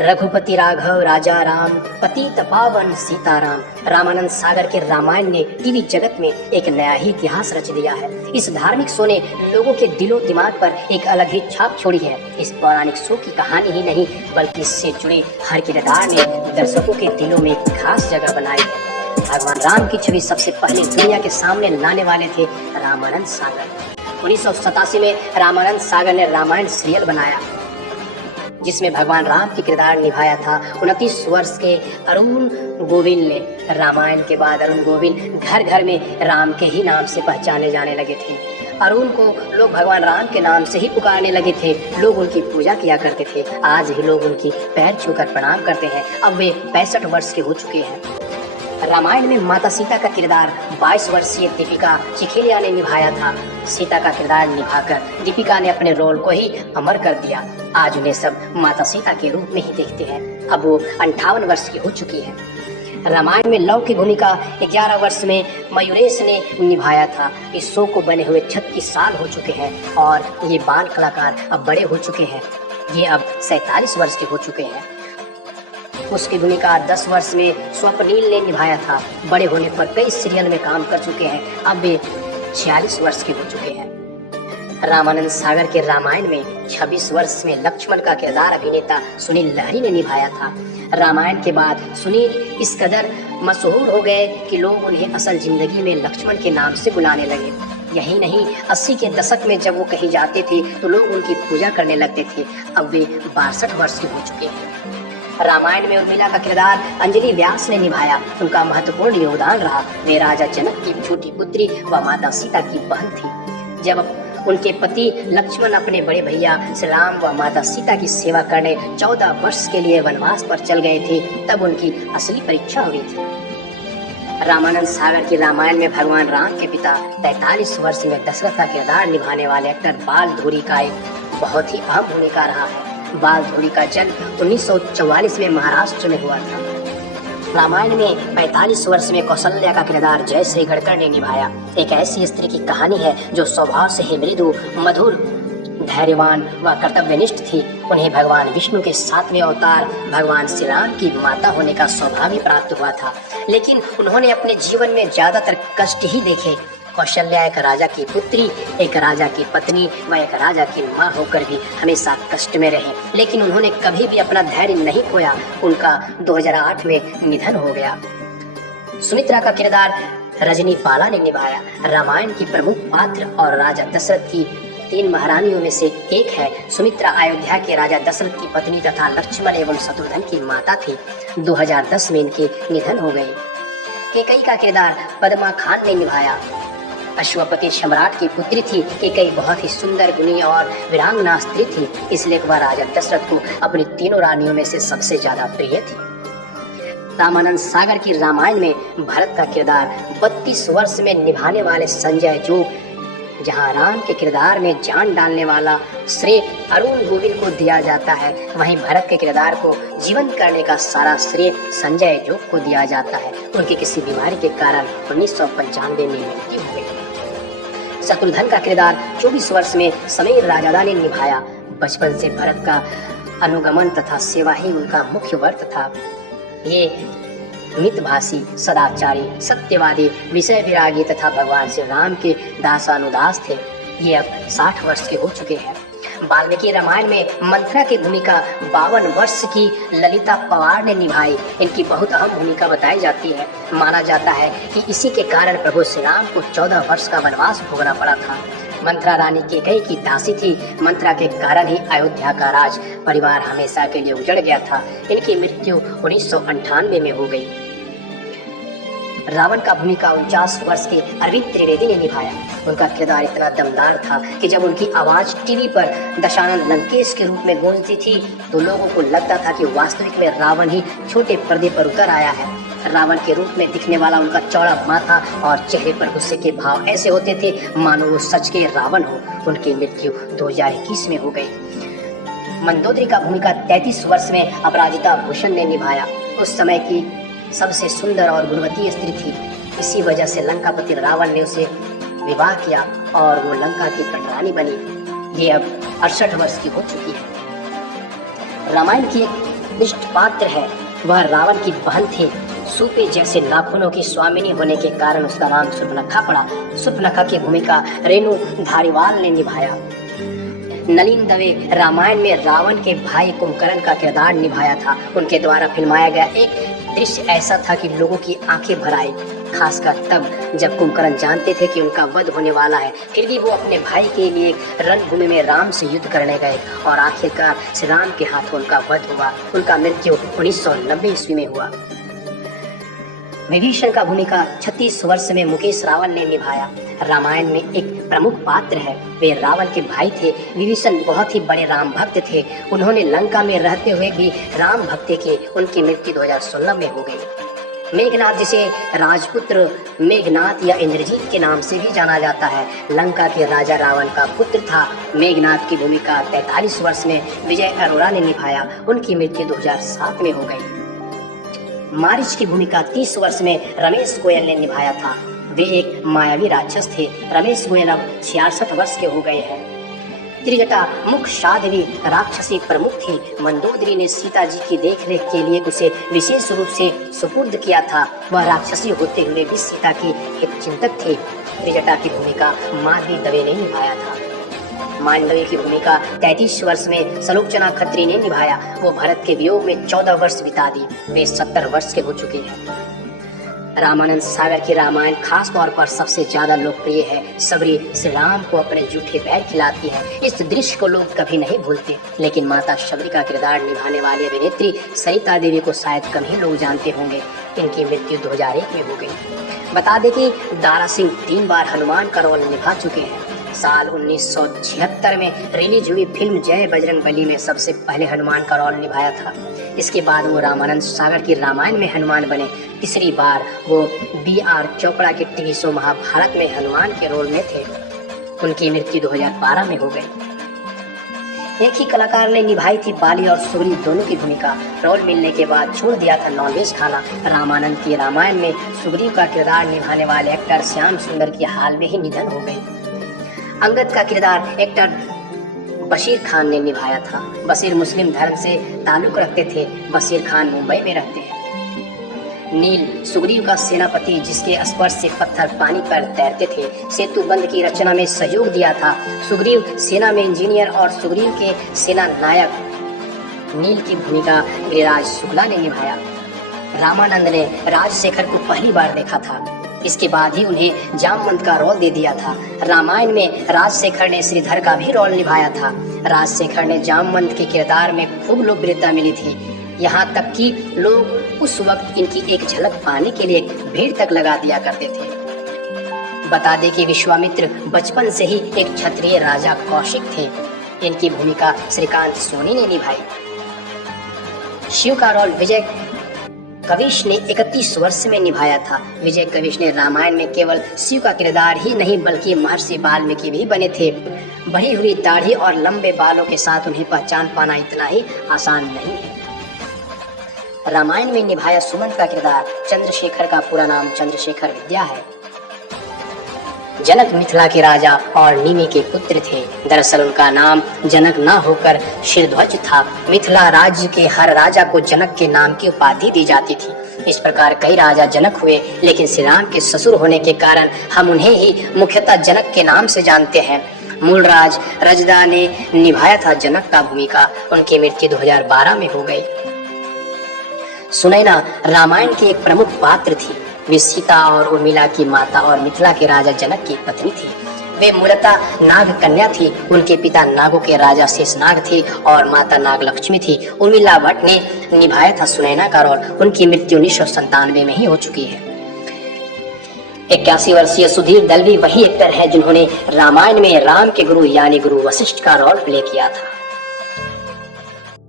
रघुपति राघव राजा राम पतित पावन सीताराम। रामानंद सागर के रामायण ने टीवी जगत में एक नया ही इतिहास रच दिया है। इस धार्मिक शो ने लोगों के दिलो दिमाग पर एक अलग ही छाप छोड़ी है। इस पौराणिक शो की कहानी ही नहीं बल्कि इससे जुड़े हर किरदार ने दर्शकों के दिलों में खास जगह बनाई है। भगवान राम की छवि सबसे पहले दुनिया के सामने लाने वाले थे रामानंद सागर। 1987 में रामानंद सागर ने रामायण सीरियल बनाया जिसमें भगवान राम की किरदार निभाया था 29 वर्ष के अरुण गोविल ने। रामायण के बाद अरुण गोविल घर घर में राम के ही नाम से पहचाने जाने लगे थे। अरुण को लोग भगवान राम के नाम से ही पुकारने लगे थे। लोग उनकी पूजा किया करते थे। आज भी लोग उनकी पैर छूकर प्रणाम करते हैं। अब वे 65 वर्ष के हो चुके हैं। रामायण में माता सीता का किरदार 22 वर्षीय दीपिका चिखलिया ने निभाया था। सीता का किरदार निभाकर दीपिका ने अपने रोल को ही अमर कर दिया। आज उन्हें सब माता सीता के रूप में ही देखते हैं। अब वो 58 वर्ष की हो चुकी है। रामायण में लव की भूमिका 11 वर्ष में मयूरेश ने निभाया था। इस शो को बने हुए 36 साल हो चुके हैं और ये बाल कलाकार अब बड़े हो चुके हैं। ये अब 47 वर्ष के हो चुके हैं। उसकी भूमिका 10 वर्ष में स्वप्नील ने निभाया था। बड़े होने पर कई सीरियल में काम कर चुके हैं। अब वे 46 वर्ष के हो चुके हैं। रामानंद सागर के रामायण में 26 वर्ष में लक्ष्मण का किरदार अभिनेता सुनील लहरी ने निभाया था। रामायण के बाद सुनील इस कदर मशहूर हो गए कि लोग उन्हें असल जिंदगी में लक्ष्मण के नाम से बुलाने लगे। यही नहीं, 80 के दशक में जब वो कहीं जाते थे तो लोग उनकी पूजा करने लगते थे। अब वे 62 वर्ष के हो चुके हैं। रामायण में उर्मिला का किरदार अंजलि व्यास ने निभाया। उनका महत्वपूर्ण योगदान रहा। वे राजा जनक की छोटी पुत्री व माता सीता की बहन थी। जब उनके पति लक्ष्मण अपने बड़े भैया श्री राम व माता सीता की सेवा करने 14 वर्ष के लिए वनवास पर चल गए थे, तब उनकी असली परीक्षा हुई थी। रामानंद सागर के रामायण में भगवान राम के पिता 43 वर्ष में दशरथ का किरदार निभाने वाले एक्टर बाल धूरी का एक बहुत ही अहम भूमिका रहा है। बाल धूरी का जन्म 1944 में महाराष्ट्र में हुआ था। रामायण में 45 वर्ष में कौशल्या का किरदार जयश्री गढ़कर ने निभाया। एक ऐसी स्त्री की कहानी है जो स्वभाव से ही मृदु, मधुर, धैर्यवान व कर्तव्यनिष्ठ थी। उन्हें भगवान विष्णु के 7वें अवतार भगवान श्री राम की माता होने का सौभाग्य भी प्राप्त हुआ था, लेकिन उन्होंने अपने जीवन में ज्यादातर कष्ट ही देखे। कौशल्या एक राजा की पुत्री, एक राजा की पत्नी व एक राजा की माँ होकर भी हमेशा कष्ट में रहे, लेकिन उन्होंने कभी भी अपना धैर्य नहीं खोया। उनका 2008 में निधन हो गया। सुमित्रा का किरदार रजनी पाला ने निभाया। रामायण की प्रमुख पात्र और राजा दशरथ की 3 महारानियों में से एक है। सुमित्रा अयोध्या के राजा दशरथ की पत्नी तथा लक्ष्मण एवं शत्रुघ्न की माता थी। 2010 में इनके निधन हो गए। कैकेयी का किरदार पद्मा खान ने निभाया। अश्वपति सम्राट की पुत्री थी। कैकेयी बहुत ही सुंदर, गुणी और वीरांगना स्त्री थी, इसलिए वह राजा दशरथ को अपनी 3 रानियों में से सबसे ज्यादा प्रिय थी। रामानंद सागर की रामायण में भरत का किरदार 32 वर्ष में निभाने वाले संजय जोग, जहां राम के किरदार में जान डालने वाला श्रेय अरुण गोविल को दिया जाता है, वहीं भरत के किरदार को जीवंत करने का सारा श्रेय संजय जोग को दिया जाता है। उनकी किसी बीमारी के कारण 1995 में मृत्यु हो गई। शत्रुघ्न का किरदार 24 वर्ष में समीर राजादा ने निभाया। बचपन से भरत का अनुगमन तथा सेवा ही उनका मुख्य व्रत था। ये मितभाषी, सदाचारी, सत्यवादी, विषय विरागी तथा भगवान श्री राम के दासानुदास थे। ये अब 60 वर्ष के हो चुके हैं। वाल्मीकि रामायण में मंथरा की भूमिका 52 वर्ष की ललिता पवार ने निभाई। इनकी बहुत अहम भूमिका बताई जाती है। माना जाता है कि इसी के कारण प्रभु श्री राम को 14 वर्ष का वनवास भोगना पड़ा था। मंथरा रानी कैकेयी की दासी थी। मंथरा के कारण ही अयोध्या का राज परिवार हमेशा के लिए उजड़ गया था। इनकी मृत्यु 1998 में हो गई। रावण का भूमिका 49 वर्ष के अरविंद त्रिवेदी ने निभाया। उनका किरदार इतना दमदार था कि जब उनकी आवाज टीवी पर दशानंद लंकेश के रूप में गूंजती थी तो लोगों को लगता था कि वास्तविक में रावण ही छोटे पर्दे पर उतर आया है। रावण के रूप में दिखने वाला उनका चौड़ा माथा और चेहरे पर गुस्से के भाव ऐसे होते थे मानो वो सच के रावण हो। उनकी मृत्यु 2021 में हो गई। मंदोदरी का भूमिका 33 वर्ष में अपराजिता भूषण ने निभाया। उस समय की सबसे सुंदर और गुणवती स्त्री थी। इसी वजह से लंकापति रावण ने उसे विवाह किया और वो लंका की पटरानी बनी। ये अब 68 वर्ष की हो चुकी है। रामायण की एक उत्कृष्ट पात्र है वह रावण की बहन थी। सूपे जैसे नाखूनों की स्वामिनी होने के कारण उसका नाम सुर्पनखा पड़ा। सुर्पनखा की भूमिका रेणु धारीवाल ने निभाया। नलिन दवे रामायण में रावण के भाई कुंभकर्ण का किरदार निभाया था। उनके द्वारा फिल्माया गया एक दृश्य ऐसा था कि लोगों की आंखें भर आई, खासकर तब जब कुंभकर्ण जानते थे कि उनका वध होने वाला है, फिर भी वो अपने भाई के लिए रणभूमि में राम से युद्ध करने गए और आखिरकार श्री राम के हाथों उनका वध हुआ। उनका मृत्यु 1990 ईस्वी में हुआ। विभीषण का भूमिका 36 वर्ष में मुकेश रावल ने निभाया। रामायण में एक प्रमुख पात्र है। वे रावण के भाई थे। विभीषण बहुत ही बड़े राम भक्त थे। उन्होंने लंका में रहते हुए भी राम भक्ति की। उनकी मृत्यु 2016 में हो गई। मेघनाथ, जिसे राजपुत्र मेघनाथ या इंद्रजीत के नाम से भी जाना जाता है, लंका के राजा रावण का पुत्र था। मेघनाथ की भूमिका 43 वर्ष में विजय अरोड़ा ने निभाया। उनकी मृत्यु 2007 में हो गई। मारीच की भूमिका 30 वर्ष में रमेश गोयल ने निभाया था। वे एक मायावी राक्षस थे। रमेश गोयल अब 66 वर्ष के हो गए हैं। त्रिजटा मुख्य साध्वी राक्षसी प्रमुख थी। मंदोदरी ने सीता जी की देखरेख के लिए उसे विशेष रूप से सुपुर्द किया था। वह राक्षसी होते हुए भी सीता की हितचिंतक थी। त्रिजटा की भूमिका माधवी दवे ने निभाया था। मांडवी की भूमिका 33 वर्ष में सलोचना खत्री ने निभाया। वो भरत के वियोग में 14 वर्ष बिता दी। वे 70 वर्ष के हो चुके हैं। रामानंद सागर की रामायण खास तौर पर सबसे ज्यादा लोकप्रिय है। सबरी श्री राम को अपने जूठे पैर खिलाती है। इस दृश्य को लोग कभी नहीं भूलते, लेकिन माता सबरी का किरदार निभाने वाली अभिनेत्री सरिता देवी को शायद कम ही लोग जानते होंगे। इनकी मृत्यु 2001 में हो गई। बता दें कि दारा सिंह 3 बार हनुमान का रोल निभा चुके हैं। साल 1976 में रिलीज हुई फिल्म जय बजरंगबली में सबसे पहले हनुमान का रोल निभाया था। इसके बाद वो रामानंद सागर की रामायण में हनुमान बने। तीसरी बार वो B.R. चोपड़ा के टीवी शो महाभारत में हनुमान के रोल में थे। उनकी मृत्यु 2012 में हो गई। एक ही कलाकार ने निभाई थी बाली और सुग्रीव दोनों की भूमिका। रोल मिलने के बाद छोड़ दिया था नॉनवेज खाना। रामानंद की रामायण में सुग्रीव का किरदार निभाने वाले एक्टर श्याम सुंदर की हाल में ही निधन हो गई। अंगद का किरदार एक्टर बशीर खान ने निभाया था। बशीर मुस्लिम धर्म से ताल्लुक रखते थे। बशीर खान मुंबई में रहते हैं। नील सुग्रीव का सेनापति, जिसके स्पर्श से पत्थर पानी पर तैरते थे। सेतु बंध की रचना में सहयोग दिया था। सुग्रीव सेना में इंजीनियर और सुग्रीव के सेना नायक नील की भूमिका गिरिराज शुक्ला ने निभाया। रामानंद ने राजशेखर को पहली बार देखा था। इसके बाद ही उन्हें जामवंत का रोल दे दिया था। रामायण में राजशेखर ने श्रीधर का भी रोल निभाया था। राजशेखर ने जामवंत के किरदार में खूब लोकप्रियता मिली थी। यहाँ तक कि लोग उस वक्त इनकी एक झलक पाने के लिए भीड़ तक लगा दिया करते थे। बता दें कि विश्वामित्र बचपन से ही एक क्षत्रिय राजा कौशिक थे। इनकी भूमिका श्रीकांत सोनी ने निभाई। शिव का रोल विजय कविश ने 31 वर्ष में निभाया था। विजय कविश ने रामायण में केवल शिव का किरदार ही नहीं बल्कि महर्षि वाल्मीकि भी बने थे। बढ़ी हुई दाढ़ी और लंबे बालों के साथ उन्हें पहचान पाना इतना ही आसान नहीं है। रामायण में निभाया सुमंत का किरदार। चंद्रशेखर का पूरा नाम चंद्रशेखर विद्या है। जनक मिथिला के राजा और निमि के पुत्र थे। दरअसल उनका नाम जनक न होकर शिरध्वज था। मिथिला राज्य के हर राजा को जनक के नाम की उपाधि दी जाती थी। इस प्रकार कई राजा जनक हुए, लेकिन श्री राम के ससुर होने के कारण हम उन्हें ही मुख्यतः जनक के नाम से जानते हैं। मूलराज रजदा ने निभाया था जनक का भूमिका। उनकी मृत्यु 2012 में हो गई। सुनैना रामायण की एक प्रमुख पात्र थी। वे सीता और उर्मिला की माता और मिथिला के राजा जनक की पत्नी थी। वे मूलतः नाग कन्या थी। उनके पिता नागों के राजा शेषनाग थे और माता नागलक्ष्मी थी। उर्मिला भट्ट ने निभाया था सुनैना का रोल। उनकी मृत्यु 1997 में ही हो चुकी है। 81 वर्षीय सुधीर दलवी वही एक्टर है जिन्होंने रामायण में राम के गुरु यानी गुरु वशिष्ठ का रोल प्ले किया था।